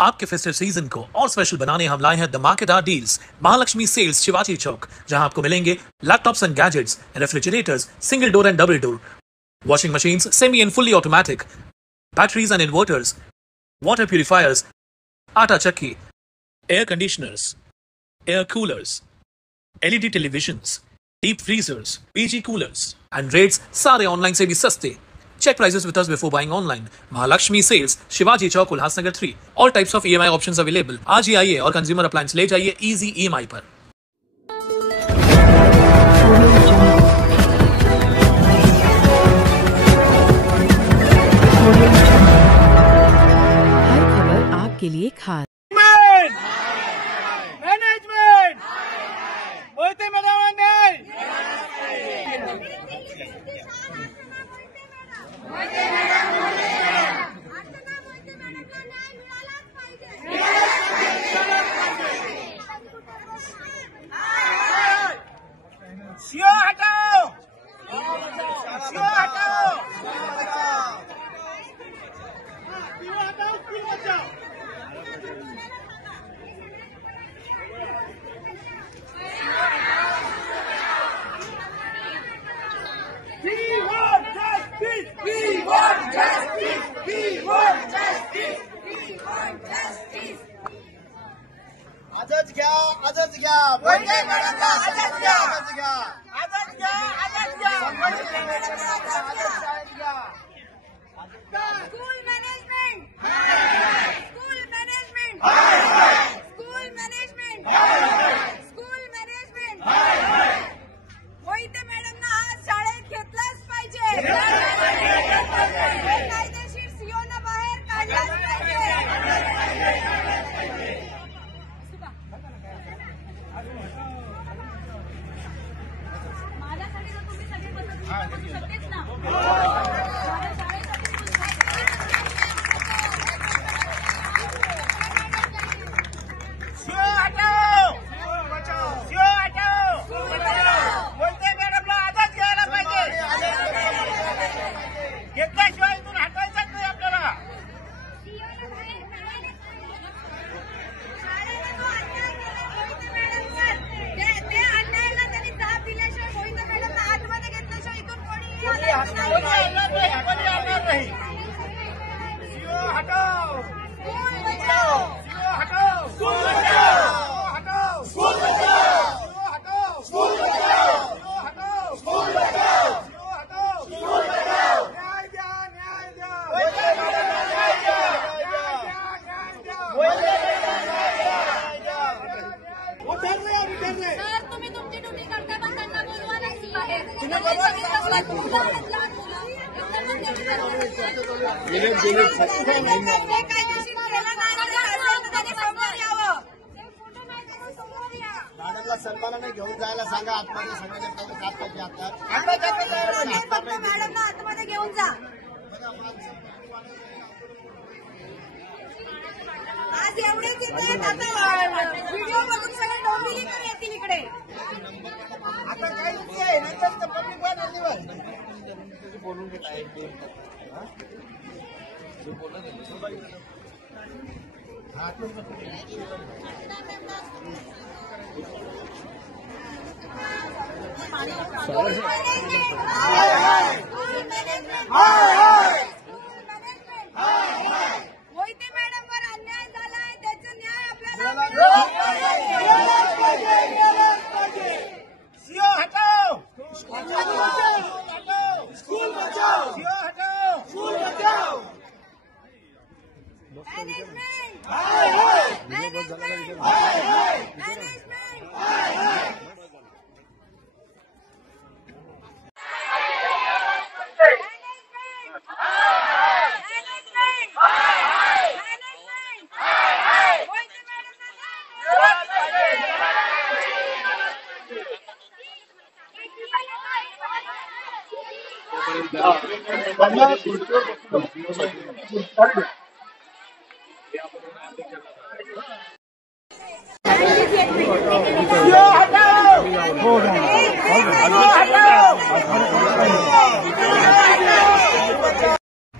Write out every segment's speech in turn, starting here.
आपके festive season को और स्पेशल बनाने हम लाए हैं धमाकेदार डील्स महालक्ष्मी सेल्स शिवाजी चौक, जहां आपको मिलेंगे laptops end gadgets, refrigerators, single door end double door, washing machines, semi and fully automatic, batteries and inverters, water purifiers, atta chakki, air conditioners, air coolers, LED televisions, deep freezers, PG coolers, and rates सारे online से भी सस्ते. Check prices with us before buying online. Mahalakshmi Sales, Shivaji Chowk, Ulhasnagar 3. All types of EMI options available. आज ही आइए और consumer appliance ले जाइए easy EMI पर. हर खबर आपके लिए खास. मैनेजमेंट बोलते शिव हटाओ, शिव हटाओ, आजच घ्या, आजच घ्या, बोलते मॅडमला आजच घ्या, आजच घ्या, आजच घ्या, आजच घ्या, आजच घ्या. School management, school management, school management, school management. Mohite मॅडमना आज शाळेत घेतलाच पाहिजे. कायदेशीर सीओना बाहेर काढलाच पाहिजे. माझ्यासाठी जर तुम्ही सगळे बसत शकतेच ना. शिव हटाओ, शिव हटाओ, बोलते मॅडमला आजच घ्यायला पाहिजे. घेतल्याशिवाय इथून हटवायचंच नाही आपल्याला. ते अन्यायाला त्यांनी जाब दिल्याशिवाय मोहिते मॅडमला आतमध्ये घेतल्याशिवाय इथून कोणी कोणी आणणार नाही, कोणी आणणार नाही. शिव हटाओ, शिव हटाओ, शिव हटाओ, शिव हटाओ, शिव हटाओ, शिव हटाओ, शिव हटाओ. न्याय द्या, न्याय द्या, न्याय द्या, न्याय द्या, उतर रे, उतर रे. सर, तुम्ही तुमची ड्युटी करता पण त्यांना बोलवा नाही. तिने बोलवा नाही. मॅडमला सन्मानाने घेऊन जायला सांगा. आतमध्ये सगळ्यांना जात पाहिजे. आता मॅडमला आतमध्ये घेऊन जा. आज एवढेच येत आहेत. आता व्हिडिओ बघून सगळे डोंबिवली पण येतील इकडे. आता काही नाही. नंतर तर पब्लिक पण आली बघ. बोलून घेत आहे मोहिते मॅडमवर अन्याय झालाय. त्याचा न्याय आपल्याला शिव हटाओ, स्कूल बचाओ, स्कूल बचाओ, शिव हटाओ, स्कूल बचाओ. Management, management, management.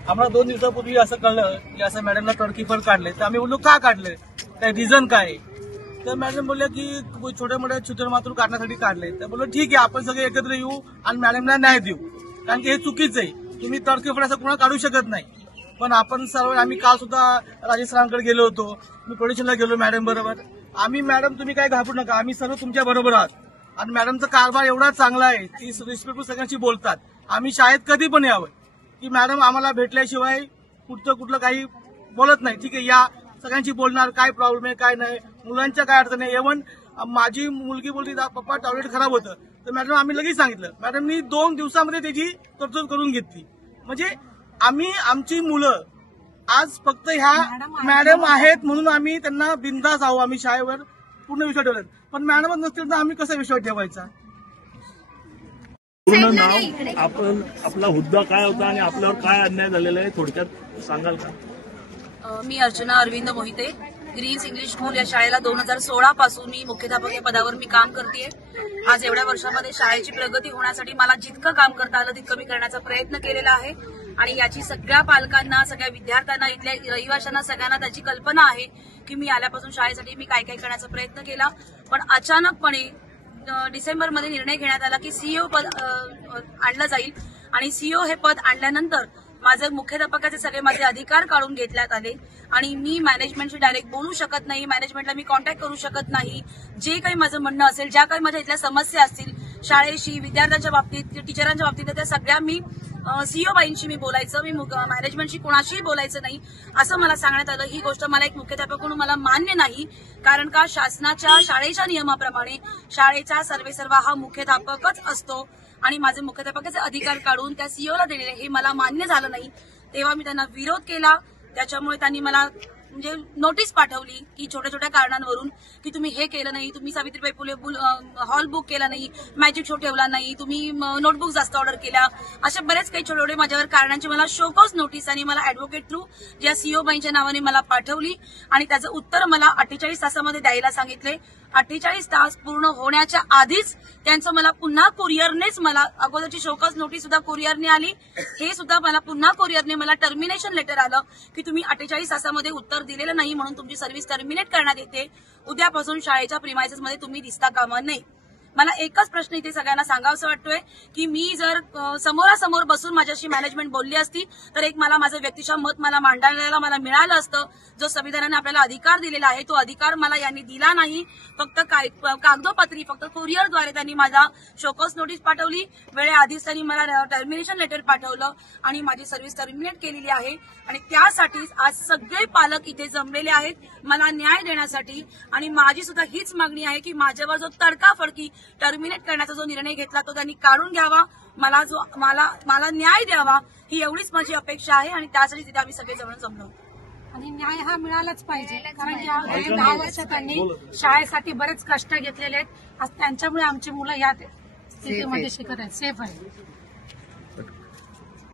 आम्हाला 2 दिवसापूर्वी असं कळलं की असं मॅडमला तडकीफड काढले. तर आम्ही बोललो का काढले, काय रिझन काय आहे? तर मॅडम बोलल्या की छोट्या मोठ्या छुतरमातूर काढण्यासाठी काढले. तर बोललो ठीक आहे, आपण सगळे एकत्र येऊ आणि मॅडमला न्याय देऊ, कारण की हे चुकीचं आहे. तुम्ही तडकीफड असं कोणा काढू शकत नाही. पण आपण सर्व आम्ही काल सुद्धा राजेश सरांकडे गेलो होतो, मी प्रोडक्शनला गेलो मॅडम बरोबर. आम्ही मॅडम तुम्ही काय घाबरू नका, आम्ही सर्व तुमच्या बरोबर आहात. आणि मॅडमचा कारभार एवढा चांगला आहे, ती रिस्पेक्टफुल सगळ्यांशी बोलतात. आम्ही शाळेत कधी पण यावं की मॅडम आम्हाला भेटल्याशिवाय कुठलं काही बोलत नाही. ठीक आहे, या सगळ्यांशी बोलणार, काय प्रॉब्लेम आहे काय नाही, मुलांच्या काय अडचण आहे. इव्हन माझी मुलगी बोलती पप्पा टॉयलेट खराब होतं, तर मॅडम आम्ही लगेच सांगितलं. मॅडमनी 2 दिवसामध्ये त्याची तरतूद करून घेतली. म्हणजे आम्ही आमची मुलं आज फक्त ह्या मॅडम आहेत म्हणून आम्ही त्यांना बिंदास आहो, आम्ही शाळेवर पूर्ण विश्वास ठेवला. पण मॅडमच नसतील तर आम्ही कसा विश्वास ठेवायचा? पूर्ण नाव, आपण आपला हुद्दा काय होता आणि आपल्यावर काय अन्याय झालेला आहे थोडक्यात सांगाल का? मी Archana Arvind Mohite, Greens English School या शाळेला 2016 पासून मी मुख्याध्यापक या पदावर मी काम करते. आज एवढ्या वर्षामध्ये शाळेची प्रगती होण्यासाठी मला जितकं काम करता आलं तितकं मी करण्याचा प्रयत्न केलेला आहे. आणि याची सगळ्या पालकांना, सगळ्या विद्यार्थ्यांना, इथल्या रहिवाशांना सगळ्यांना त्याची कल्पना आहे की मी आल्यापासून शाळेसाठी मी काय काय करण्याचा प्रयत्न केला. पण अचानकपणे डिसेंबरमध्ये निर्णय घेण्यात आला की सीईओ पद आणलं जाईल. आणि सीईओ हे पद आणल्यानंतर माझे मुख्याध्यापकाचे सगळे माझे अधिकार काढून घेतल्यात आले आणि मी मॅनेजमेंटशी डायरेक्ट बोलू शकत नाही, मॅनेजमेंटला मी कॉन्टॅक्ट करू शकत नाही. जे काही माझं म्हणणं असेल, ज्या काही माझ्या इथल्या समस्या असतील शाळेशी, विद्यार्थ्यांच्या बाबतीत, टीचरांच्या बाबतीत, त्या सगळ्या मी सीईओ बाईंशी मी बोलायचं, मी मॅनेजमेंटशी कोणाशीही बोलायचं नाही असं मला सांगण्यात आलं. ही गोष्ट मला एक मुख्याध्यापक म्हणून मला मान्य नाही, कारण का शासनाच्या शाळेच्या नियमाप्रमाणे शाळेचा सर्वेसर्वा हा मुख्याध्यापकच असतो आणि माझे मुख्याध्यापकाचे अधिकार काढून त्या सीईओला देणे हे मला मान्य झालं नाही. तेव्हा मी त्यांना विरोध केला. त्याच्यामुळे त्यांनी मला म्हणजे नोटीस पाठवली की छोट्या छोट्या कारणांवरून की तुम्ही हे केलं नाही, तुम्ही सावित्रीबाई फुले हॉल बुक केला नाही, मॅजिक शो ठेवला नाही, तुम्ही नोटबुक जास्त ऑर्डर केल्या, अशा बरेच काही छोटे छोटे माझ्यावर कारणांची मला शोकॉज नोटीस आणि मला ऍडव्होकेट थ्रू ज्या सीईओ बाईंच्या नावाने मला पाठवली आणि त्याचं उत्तर मला 48 तासामध्ये द्यायला सांगितले. 48 तास पूर्ण होण्याच्या आधीच त्यांचं मला पुन्हा कुरिअरनेच, मला अगोदरची शोकॉज नोटीस सुद्धा कुरिअरने आली, हे सुद्धा मला पुन्हा कुरिअरने मला टर्मिनेशन लेटर आलं की तुम्ही 48 तासामध्ये उत्तर दिलेलं नाही म्हणून तुमची सर्व्हिस टर्मिनेट करण्यात येते. उद्यापासून शाळेच्या प्रिमायसेसमध्ये तुम्ही दिसता कामा नये. मला एकच प्रश्न इथे सगळ्यांना सांगावासा वाटतोय की मी जर समोरासमोर बसून माझ्याशी मॅनेजमेंट बोलली असती तर एक मला माझं व्यक्तिशः मत मला मांडायला मला मिळालं असतं. जो संविधानाने आपल्याला अधिकार दिलेला आहे तो अधिकार मला यांनी दिला नाही. फक्त कागदोपत्री, फक्त कुरिअरद्वारे त्यांनी माझा शोकॉज नोटीस पाठवली, वेळेआधीच त्यांनी मला टर्मिनेशन लेटर पाठवलं आणि माझी सर्व्हिस टर्मिनेट केलेली आहे. आणि त्यासाठीच आज सगळे पालक इथे जमलेले आहेत मला न्याय देण्यासाठी. आणि माझी सुद्धा हीच मागणी आहे की माझ्यावर जो तडकाफडकी टर्मिनेट करण्याचा जो निर्णय घेतला तो त्यांनी काढून घ्यावा, मला न्याय द्यावा, ही एवढीच माझी अपेक्षा आहे. आणि त्यासाठी तिथे आम्ही सगळे जण जमलो आणि न्याय हा मिळालाच पाहिजे, कारण की गेल्या 10 वर्षात त्यांनी शाळेसाठी बरेच कष्ट घेतलेले आहेत. आज त्यांच्यामुळे आमची मुलं या स्थितीमध्ये शिकत आहेत, सेफ आहेत.